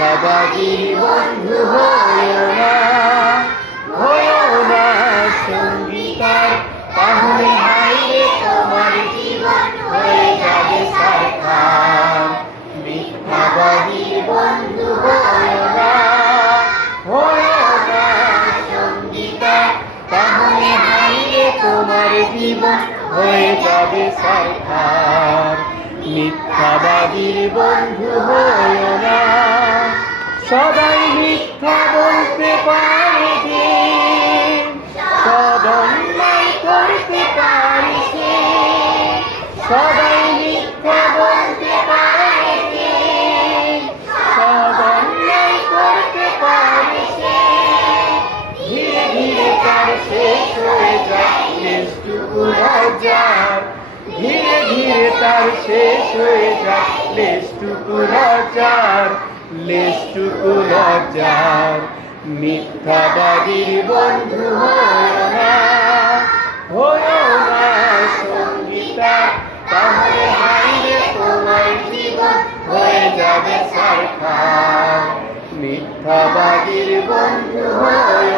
মিথ্যাবাদীর বন্ধু হয়ো না সঙ্গীতার, তাহলে হাইরে তোমার জীবন হয়ে যাবে সারখার। মিথ্যাবাদীর বন্ধু হয়ো না সঙ্গীতার, তাহলে হাইরে তোমার জীবন হয়ে যাবে সারখার। মিথ্যাবাদীর বন্ধু হয়ো না। সবাই মিথ্যা বলতে পারে যে, সব অন্যায় করতে পারে সে। সবাই মিথ্যা বলতে পারে যে, সব অন্যায় করতে পারে সে। ধীরে ধীরে তার শেষ হয়ে যায় লেশটুকু লজ্জার। ধীরে ধীরে তার শেষ হয়ে যায় লেশটুকু লজ্জার, লেশটুকু লজ্জার। মিথ্যাবাদীর বন্ধু হয়ো না সঙ্গীতা, তাহলে হাইরে তোমার জীবন হয়ে যাবে সারখার। মিথ্যাবাদীর বন্ধু হয়ো